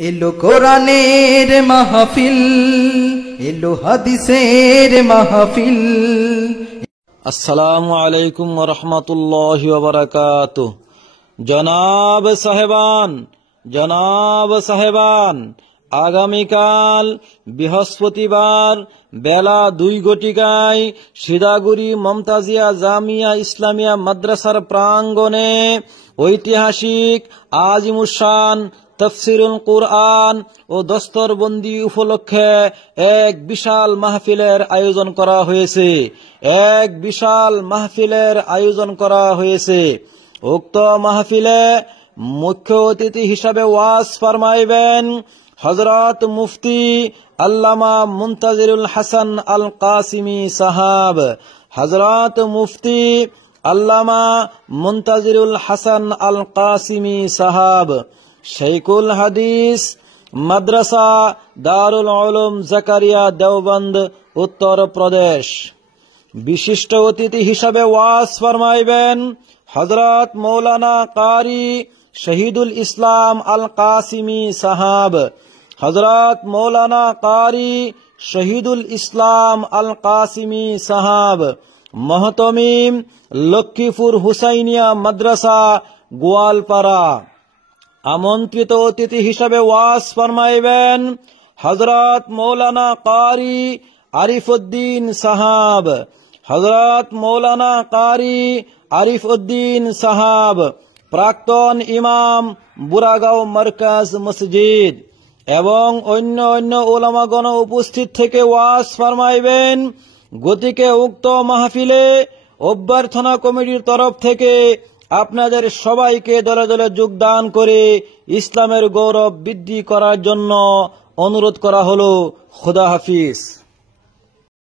এলো কোরআনের মাহফিল, এলো হাদিসের মাহফিল। আসসালামু আলাইকুম ওয়া রাহমাতুল্লাহি ওয়া বারাকাতুহু। জনাব সাহেবান, আগামীকাল বৃহস্পতিবার বেলা 2 সিদাগুড়ি মমতাজিয়া জামিয়া ইসলামিয়া মাদ্রাসার প্রাঙ্গণে ঐতিহাসিক আজিমুশান তাফসিরুল কুরআন ও দস্তরবন্দি উপলক্ষে এক বিশাল মাহফিলের আয়োজন করা হয়েছে। উক্ত মাহফিলে মুখ্য অতিথি হিসাবে ওয়াজ ফরমাইবেন হযরত মুফতি আল্লামা মুনতাজিরুল হাসান আল কাসিমি সাহাব। হযরত মুফতি আল্লামা মুনতাজিরুল হাসান আল কাসিমি সাহাব শাইখুল হাদিস মাদ্রাসা দারুল উলুম জাকারিয়া দেওবন্দ উত্তর প্রদেশ। বিশিষ্ট অতিথি হিসাবে ওয়াজ ফরমাইবেন হযরত মৌলানা কারি শহীদুল ইসলাম আল কাসিমি সাহাব। হযরত মৌলানা কারি শহীদুল ইসলাম আল কাসিমি সাহাব মহতমিম লক্ষ্মীপুর হুসাইনিয়া মাদ্রাসা গোয়ালপাড়া। আমন্ত্রিত অতিথি হিসাবে ওয়াজ ফরমাইবেন হযরত মৌলানা কারি আরিফউদ্দিন সাহাব। হযরত মৌলানা কারি আরিফউদ্দিন সাহাব প্রাক্তন ইমাম বুড়াগাঁও মার্কাজ মসজিদ এবং অন্য উলামাগণ উপস্থিত থেকে ওয়াজ ফরমাইবেন। গতিকে উক্ত মাহফিলে অভ্যর্থনা কমিটির তরফ থেকে আপনাদের সবাইকে দলে দলে যোগদান করে ইসলামের গৌরব বৃদ্ধি করার জন্য অনুরোধ করা হলো। খোদা হাফিজ।